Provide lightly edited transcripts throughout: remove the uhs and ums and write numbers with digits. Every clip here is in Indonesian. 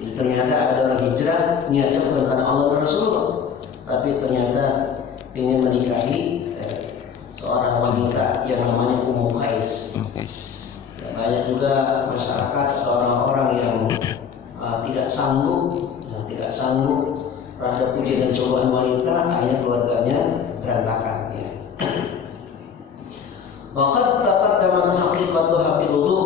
Jadi ternyata ada hijrah niatnya bukan karena Allah dan Rasulullah, tapi ternyata ingin menikahi seorang wanita yang namanya Ummu Qais. Ya, banyak juga masyarakat orang-orang yang tidak sanggup terhadap ujian dan cobaan wanita, akhirnya keluarganya berantakan. Ya. Waqad taqaddama haqiqatuha fil wudu,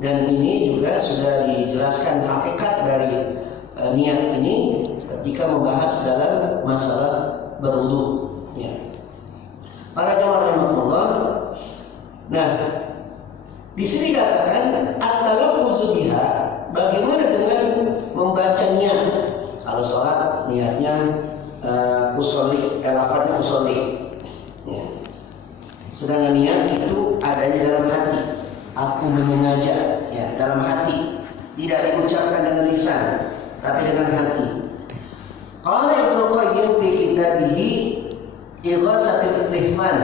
dan ini juga sudah dijelaskan hakikat dari niat ini ketika membahas dalam masalah berwudu. Ya. Para jamaah rahimahullah. Nah, di sini dikatakan at-talaffuzu biha, bagaimana dengan membaca niat. Kalau sholat niatnya usolli, lafadznya usolli. Ya. Sedangkan niat itu adanya dalam hati. Aku menyengaja, ya, dalam hati, tidak diucapkan dengan lisan, tapi dengan hati. Qala Ibnu Qayyim fi kitabihi Ighasatul Lihfan.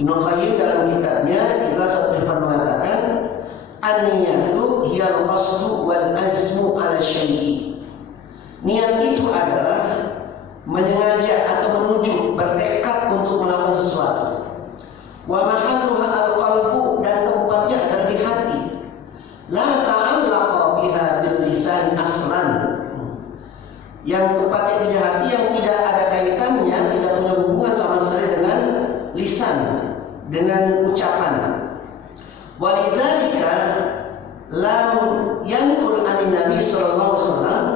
Ibnu Qayyim dalam kitabnya Ighasatul Lihfan mengatakan, an-niyatu hiyal qasdu wal azmu 'ala syai'i. Niat itu adalah menyengaja atau menuju, bertekad untuk melakukan sesuatu. Wa mahalluha al-qalbu, dan tempatnya adalah di hati. La ta'allaqa biha bil lisan aslan. Yang tempatnya di hati, yang tidak ada kaitannya, tidak punya hubungan sama sekali dengan lisan, dengan ucapan. Walizalika lam yanqul anin Nabi sallallahu alaihi wasallam,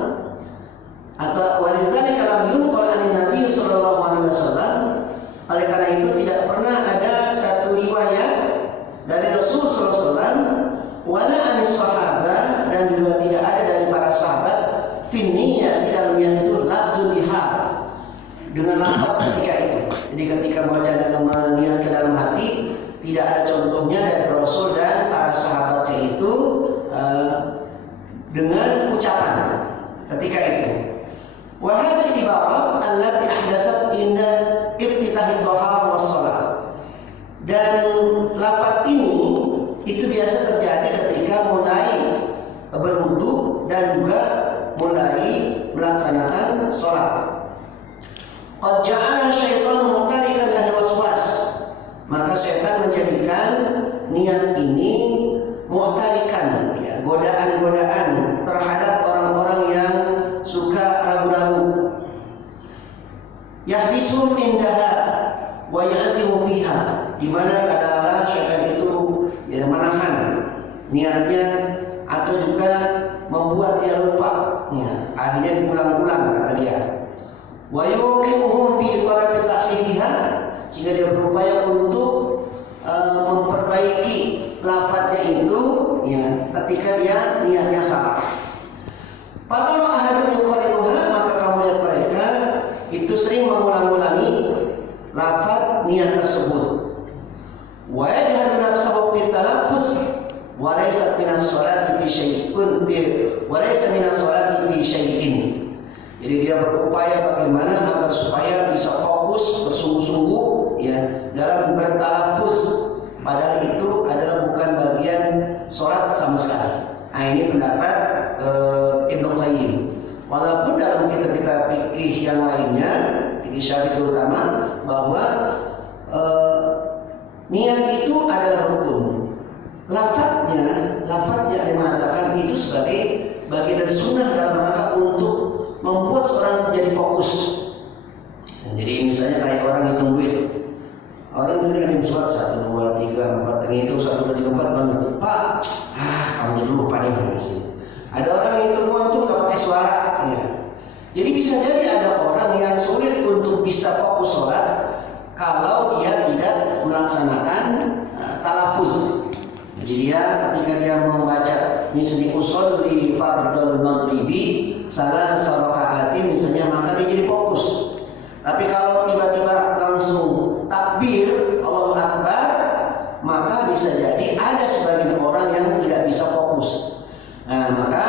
atau walizalika lam yunqal anin Nabi sallallahu alaihi wasallam. Oleh karena itu tidak pernah ada satu riwayat dari Rasul sallallahu alaihi wasallam, wala anis sahabah, dan juga tidak ada dari para sahabat, finniyah, di dalam niat itu lafzul biha, dengan lafaz ketika itu. Jadi ketika membaca dalam niat ke dalam hati, tidak ada contohnya dari Rasul dan para sahabatnya itu dengan ucapan ketika itu. Wa hadhihi ibarat allati ahdatsat inda iftitahid dhuha was shalah. Dan lafaz ini itu biasa terjadi ketika mulai berwudu dan juga mulai melaksanakan sholat. Qad ja'ala syaitan muqtarikan lahil waswas. Maka syaitan menjadikan niat ini muqtarikan, ya, godaan-godaan terhadap orang-orang yang suka ragu-ragu. Yahbisun indaha wa ya'zimu fiha, di mana kadang-kadang syaitan itu ya menahan niatnya atau juga membuat dia lupa. Ya, akhirnya diulang-ulang kata dia. Wa yuqimuhum fi talabi tashihiha, sehingga dia berupaya untuk memperbaiki lafadznya itu, ya, ketika dia niatnya salah. Kalau ahadun yuqarriruha, maka kamu lihat mereka itu sering mengulang-ulangi lafadz niat tersebut. Wa yajhadu nafsahu fi talaffuz wa laysa minas sholati fi syai'in, wa laysa minas sholati fi syai'in. Jadi dia berupaya bagaimana agar supaya bisa fokus bersungguh-sungguh, ya, dalam bertalaffuz, padahal itu adalah bukan bagian sholat sama sekali. Nah, ini pendapat Ibnu Qayyim. Walaupun dalam kitab-kitab fikih yang lainnya, fikih Syafi'i terutama, bahwa niat itu adalah rukun. Lafadznya dimengatakan itu sebagai bagian dari sunnah dalam rangka untuk membuat seorang menjadi fokus. Jadi misalnya kayak orang hitung duit. Orang itu dengan sholat 1, 2, 3, 4, ngitung 1, 2, 3, 4, Pak, kamu jadi lupa nih di sini. Ada orang yang hitung uang itu nggak pakai suara. Ya. Jadi bisa jadi ada orang yang sulit untuk bisa fokus sholat kalau dia tidak melaksanakan talaffuz. Jadi dia ketika dia membaca misalnya usolli fardhal maghribi salah raka'atin misalnya, maka dia jadi fokus. Tapi kalau tiba-tiba langsung takbir Allahu Akbar, maka bisa jadi ada sebagian orang yang tidak bisa fokus. Nah, maka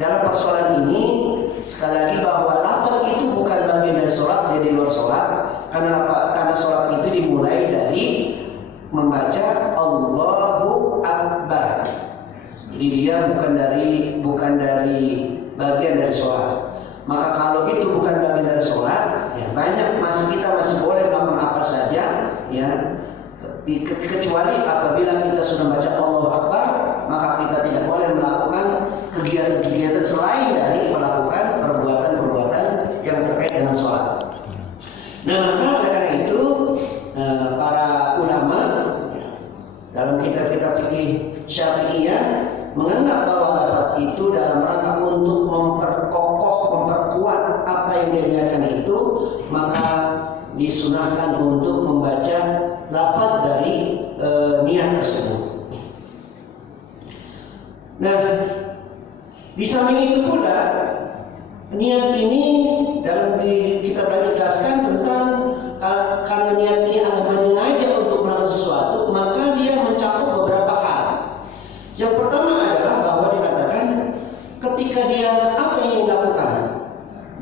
dalam persoalan ini sekali lagi bahwa lafaz itu bukan bagian dari sholat, jadi luar sholat. Karena sholat itu dimulai dari membaca Allahu Akbar. Jadi dia bukan dari bagian dari sholat. Maka kalau itu bukan bagian dari sholat, ya banyak kita masih boleh melakukan apa saja, ya. Kecuali apabila kita sudah baca Allahu Akbar, maka kita tidak boleh melakukan kegiatan-kegiatan selain dari melakukan perbuatan-perbuatan yang terkait dengan sholat. Nah, maka oleh karena itu para ulama dalam kitab-kitab fikih Syafi'iyah menganggap bahwa lafaz itu dalam rangka untuk memperkokoh, memperkuat apa yang diniatkan itu, maka disunahkan untuk membaca lafaz dari niat tersebut. Nah, di samping itu pula niat ini dalam kita banyak jelaskan tentang karena niat ini adalah menyengaja untuk melakukan sesuatu, maka dia mencakup beberapa hal. Yang pertama adalah bahwa dikatakan ketika dia apa yang ingin lakukan,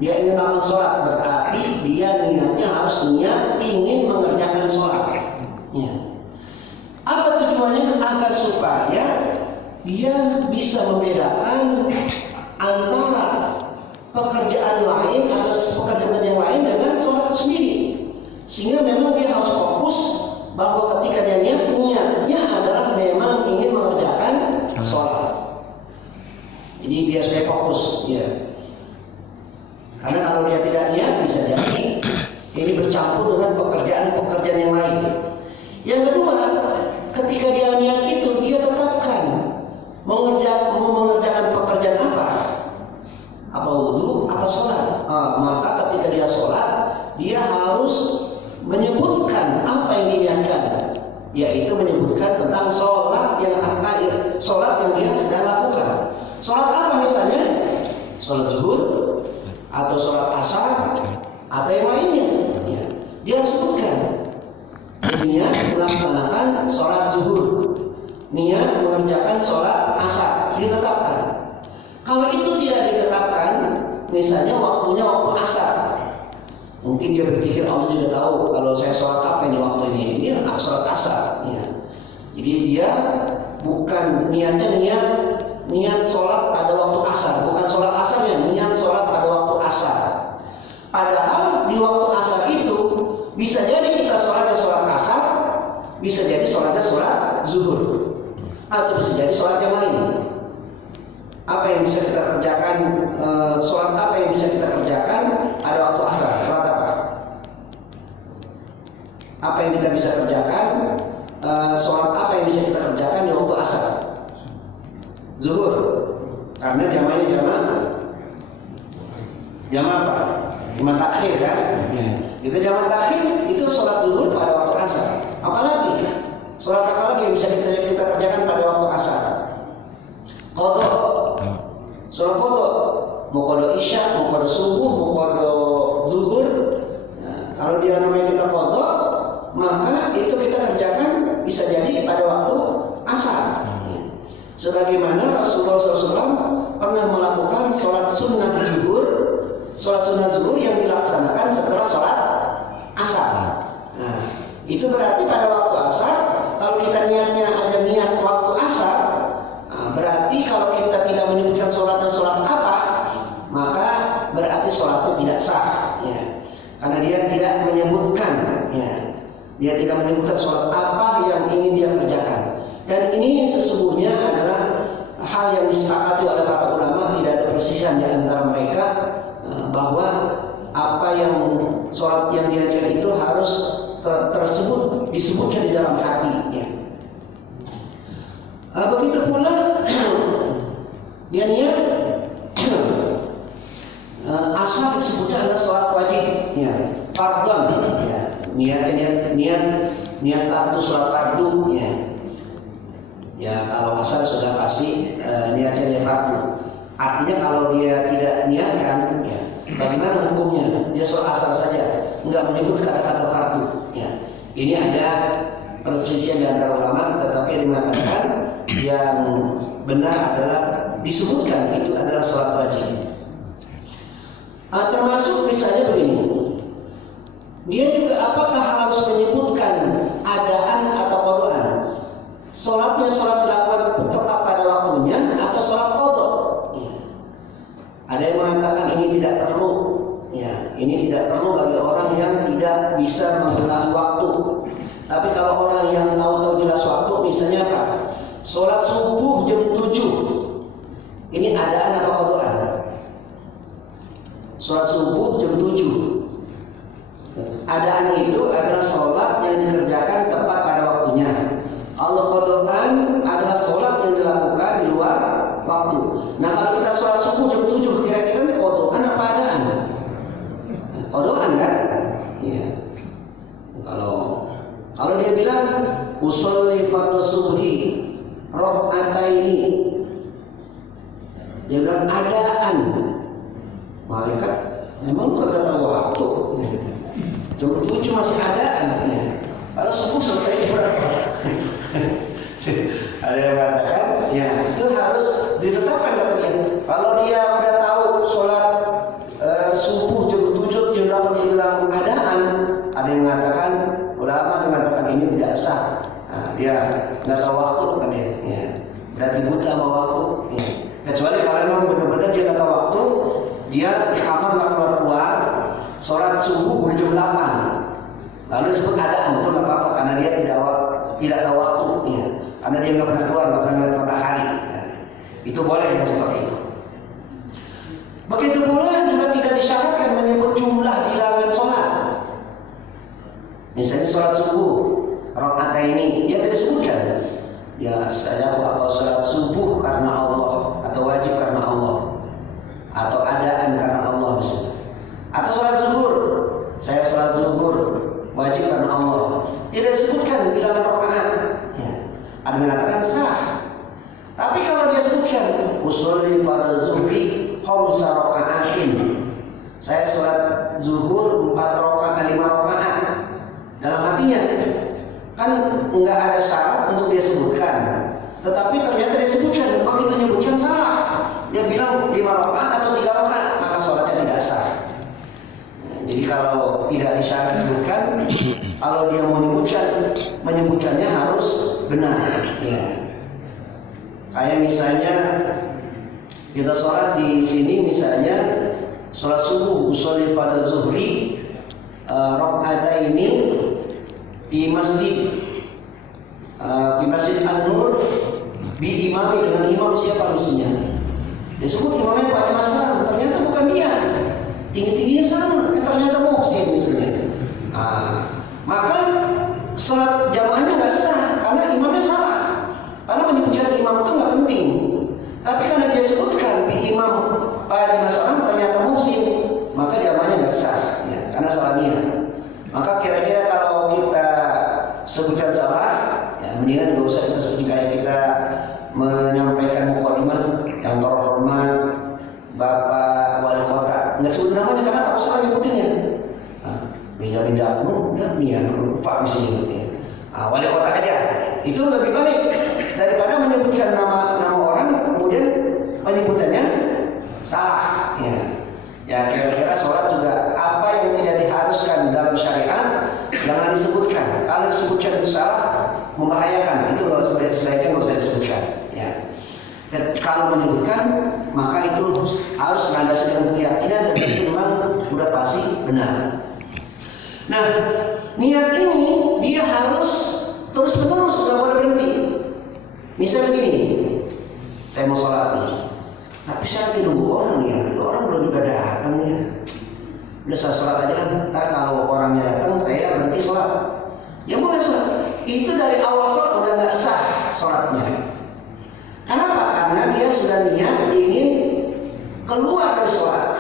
dia ingin melakukan sholat, berarti dia niatnya harus niat ingin mengerjakan sholat. Ya. Apa tujuannya? Agar supaya dia bisa membedakan antara pekerjaan lain atau pekerjaan yang lain dengan sholat sendiri, sehingga memang dia harus fokus bahwa ketika dia niatnya adalah memang ingin mengerjakan sholat. Jadi dia supaya fokus, ya. Karena kalau dia tidak niat bisa jadi ini bercampur dengan pekerjaan-pekerjaan yang lain. Yang kedua, ketika dia niat itu dia tetapkan mengerjakan pekerjaan apa wudhu, apa sholat. Maka ketika dia sholat, dia harus menyebutkan apa yang diniatkan, yaitu menyebutkan tentang sholat yang dia sedang lakukan. Sholat apa misalnya? Sholat zuhur atau sholat asar atau yang lainnya. Ya. Dia sebutkan niat melaksanakan sholat zuhur, niat mengerjakan sholat asar, ditetapkan. Kalau itu tidak ditetapkan, misalnya waktunya waktu asar, mungkin dia berpikir Allah juga tahu kalau saya sholat apa ini waktu ini sholat asar. Ya. Jadi dia bukan niatnya niat sholat pada waktu asar, bukan sholat asarnya, niat sholat pada waktu asar. Padahal di waktu asar itu bisa jadi kita sholatnya sholat asar, bisa jadi sholatnya sholat zuhur, atau bisa jadi sholat yang lain. Apa yang bisa kita kerjakan, sholat apa yang bisa kita kerjakan pada waktu asar? Sholat apa? Apa yang kita bisa kerjakan, sholat apa yang bisa kita kerjakan di waktu asar? Zuhur, karena jamaknya jamak apa? Jamak takhir kan? Kita jamak takhir itu sholat zuhur pada waktu asar. Apalagi sholat apa lagi yang bisa kita kerjakan pada waktu asar? Qadha, sholat qadha, mau qadha isya, mau qadha subuh, mau qadha zuhur. Nah, kalau dia namanya kita qadha, maka itu kita kerjakan bisa jadi pada waktu asar. Sebagaimana Rasulullah SAW pernah melakukan sholat sunnah zuhur yang dilaksanakan setelah sholat asar. Nah, itu berarti pada waktu asar, kalau kita niatnya ada niat waktu asar, berarti kalau kita tidak menyebutkan sholatnya sholat apa, maka berarti sholat itu tidak sah. Ya. Karena dia tidak menyebutkan, ya. Dia tidak menyebutkan sholat apa yang ingin dia kerjakan. Dan ini sesungguhnya adalah hal yang disepakati oleh para ulama, tidak ada perselisihan di antara mereka bahwa apa yang sholat yang diniatkan itu harus disebutkan di dalam hati. Ya. Begitu pula dia niat asal disebutnya adalah sholat wajib, ya, fardhon, ya. Niat fardu sholat fardu, ya. Ya kalau asal sudah pasti niatnya fardu. Artinya kalau dia tidak niatkan, ya, bagaimana hukumnya? Dia sholat asal saja, enggak menyebut kata-kata fardu. Ya. Ini ada perselisihan di antara ulama, tetapi yang mengatakan yang benar adalah disebutkan itu adalah sholat wajib. Termasuk misalnya begini, dia juga apakah harus menyebutkan adaan atau qadaan? Sholatnya sholat dilakukan tepat pada waktunya atau sholat qadha? Ada yang mengatakan ini tidak perlu. Ya, ini tidak perlu bagi orang yang tidak bisa mengetahui waktu. Tapi kalau orang yang tahu-tahu jelas waktu, misalnya apa? Sholat subuh jam 7. Ini adaan apa qadaan? Sholat subuh jam 7. Adaan itu adalah sholat yang dikerjakan tepat pada waktunya. Al-qadaan adalah sholat yang dilakukan di luar waktu. Nah, kalau kita sholat subuh jam 7, kira-kira ini qadaan apa adaan? Qadaan kan? Iya. Kalau dia bilang usolli fardhu subhi raka'ataini, dia bilang adaan. Malaikat memang kagak tahu waktu. Jam 7 masih adaan. Kalau subuh selesai berapa? Ada yang mengatakan, ya itu harus ditetapkan katanya. Kalau dia udah tahu sholat subuh jam 7, jam 8 dia bilang adaan, ada yang mengatakan, ulama mengatakan ini tidak sah. Nah, dia nggak tahu waktu katanya. Ya. Berarti buta sama waktu. Ya. Kecuali kalau memang benar-benar dia nggak tahu waktu, dia di kamar nggak keluar-keluar, sholat subuh udah jam 8. Lalu disebut adaan, itu nggak apa-apa karena dia tidak tahu waktu. Ya. Karena dia nggak pernah keluar, nggak pernah melihat matahari. Ya. Itu boleh yang seperti itu. Begitu pula juga tidak disyaratkan menyebut jumlah bilangan sholat. Misalnya sholat subuh raka'ataini, dia tidak disebutkan. Ya saya atau sholat subuh karena Allah, atau wajib karena Allah, atau adaan karena Allah misalnya. Atau sholat zuhur, saya sholat zuhur wajib karena Allah, tidak disebutkan bilangan rakaat. Ya. Ada yang mengatakan sah. Tapi kalau dia sebutkan usolli fardhu zuhri khamsa raka'atin, saya sholat zuhur 4 rakaat, 5 rakaat, dalam hatinya kan nggak ada syarat untuk dia sebutkan, tetapi ternyata dia sebutkan, begitu nyebutkan salah. Dia bilang 5 rakaat atau 3 rakaat, maka sholatnya tidak sah. Jadi kalau tidak disyarat disebutkan, kalau dia mau menyebutkannya harus benar. Ya. Kayak misalnya kita sholat di sini, misalnya sholat subuh usolli fardhu zuhri raka'ataini di masjid An-Nur bi imami, dengan imam siapa mestinya? Disebut imamnya Pak Masran, ternyata bukan dia. Tinggi-tingginya sama, ternyata Muhsin misalnya. Maka sholat jamaahnya nggak sah karena imamnya salah. Karena menyebutkan imam itu nggak penting. Tapi karena dia sebutkan bi imam Pak Masran ternyata Muhsin, maka jamaahnya nggak sah, ya, karena salah niat. Maka kira-kira kalau kita sebutkan salah, ya mendingan nggak usah kita sebutkan. Kayak kita menyampaikan mukadimah yang terhormat Bapak Wali Kota, nggak sebut namanya karena tak usah nyebutinnya. Benjamin Dapnu, nggak nih ya, lupa misalnya. Wali Kota aja, itu lebih baik daripada menyebutkan nama orang kemudian penyebutannya salah. Ya kira-kira sholat juga apa yang tidak diharuskan dalam syariat jangan disebutkan. Kalau disebutkan itu salah, membahayakan. Itu sebaiknya nggak usah disebutkan. Ya. Dan kalau menyebutkan, maka itu harus landaskan keyakinan dan itu memang sudah pasti benar. Nah, niat ini dia harus terus menerus, nggak boleh berhenti. Misalnya begini, saya mau sholat nih, tapi saya lagi nunggu orang ya, itu orang belum juga datang ya. Udah saya sholat aja kan, ntar kalau orangnya datang saya berhenti sholat. Ya boleh sholat. Itu dari awal sholat udah nggak sah sholatnya. Kenapa? Karena dia sudah niat ingin keluar dari sholat.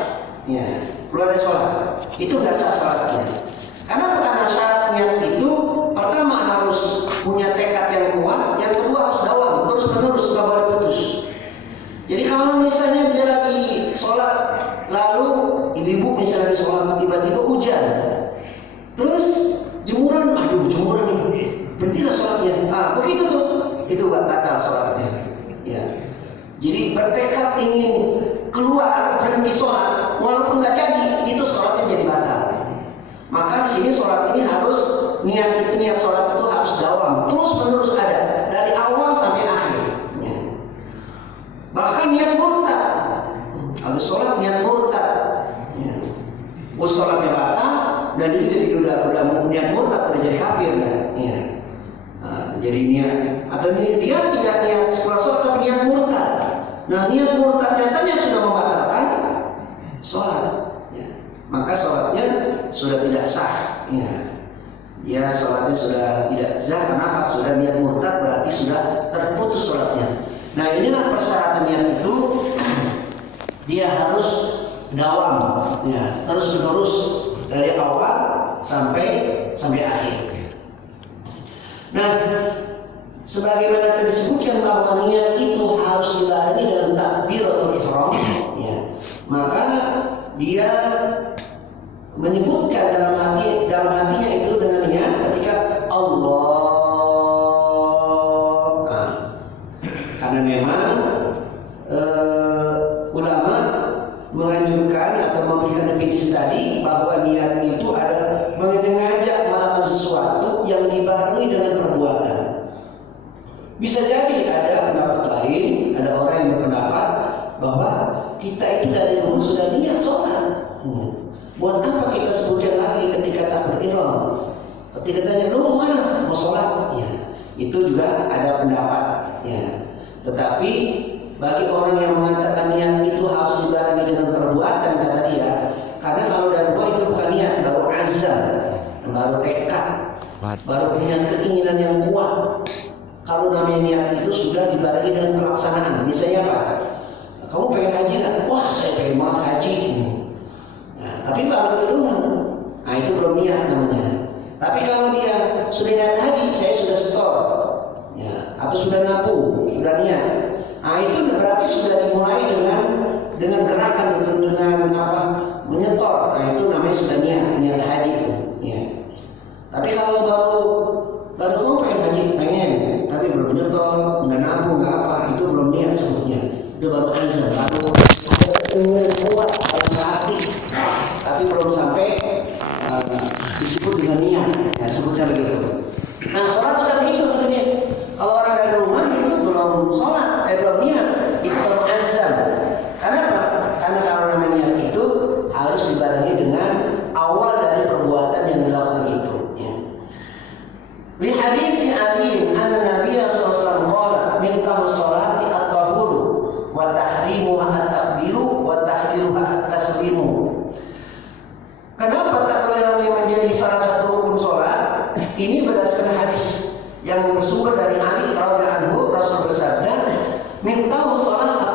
Ya, keluar dari sholat. Itu nggak sah sholatnya. Karena syarat niat itu pertama harus punya tekad yang kuat, yang kedua harus dawam, terus menerus, nggak boleh putus. Jadi kalau misalnya dia lagi sholat, lalu ibu-ibu misalnya lagi sholat, tiba-tiba hujan, terus jemuran, aduh jemuran nih, berhentilah sholatnya. Begitu tuh, itu batal sholatnya. Ya. Jadi bertekad ingin keluar, berhenti sholat, walaupun nggak jadi, itu sholatnya jadi batal. Maka di sini sholat ini harus niat sholat itu harus dawam, terus menerus ada dari awal sampai akhir. Ya. Bahkan niat murtad, habis sholat niat murtad. Ya. Sholatnya batal dan dia jadi udah niat murtad, udah jadi kafir kan. Ya. Jadi niat atau dia tidak niat sekolah sholat tapi niat murtad. Nah niat murtadnya saja sudah membatalkan sholat. Ya. Maka sholatnya sudah tidak sah. Ya. Ya sholatnya sudah tidak sah. Kenapa? Sudah niat murtad berarti sudah terputus sholatnya. Nah inilah persyaratan niat itu. Dia harus dawam, ya, terus menerus dari awal sampai akhir. Nah, sebagaimana tadi disebutkan bahwa niat itu harus dibarengi dengan takbiratul ihram, ya, maka dia menyebutkan dalam hatinya itu dengan niat ketika Allah. Nah, karena memang ulama menganjurkan atau memberikan definisi tadi bahwa niat itu adalah mengajak melakukan sesuatu yang dibarengi dengan perbuatan. Bisa jadi ada pendapat lain, ada orang yang berpendapat bahwa kita itu dari dulu sudah niat sholat. Buat apa kita sebutkan lagi ketika takbir ihram? Ketika tanya lu mana mau sholat? Ya, itu juga ada pendapat. Ya, tetapi bagi orang yang mengatakan niat itu harus dibarengi dengan perbuatan, kata dia, karena kalau dari gua itu bukan niat, baru azam, baru tekad, baru punya keinginan yang kuat. Kalau namanya niat itu sudah dibarengi dengan pelaksanaan. Misalnya apa? Kamu pengen haji kan? Wah saya pengen banget haji. Nah, tapi baru itu doang. Nah itu belum niat namanya. Tapi kalau dia sudah niat haji, saya sudah setor, ya, atau sudah nabung, sudah niat. Nah itu berarti sudah dimulai dengan gerakan itu, dengan apa, menyetor. Nah itu namanya sudah niat haji itu. Ya. Tapi kalau baru kamu pengen haji, pengen, tapi belum menyetor, nggak nabung, nggak apa, itu belum niat sebutnya. Itu baru azam, baru kuat, baru hati, tapi belum sampai disebut dengan niat. Ya sebutnya begitu. Nah sholat juga begitu katanya. Kalau orang dari rumah itu belum sholat, belum niat, itu baru azam. Karena apa? Karena kalau namanya niat itu harus dibarengi dengan awal dari perbuatan yang dilakukan itu. Ya. Li hadis Ali anna Nabi sallallahu alaihi wasallam qala min sholati at-tahuru wa tahrimuha at-takbiru wa tahliluha at-taslimu. Kenapa takbir yang menjadi salah satu rukun sholat? Ini berdasarkan hadis yang bersumber dari Ali radhiyallahu anhu. Rasul bersabda, "Min sholat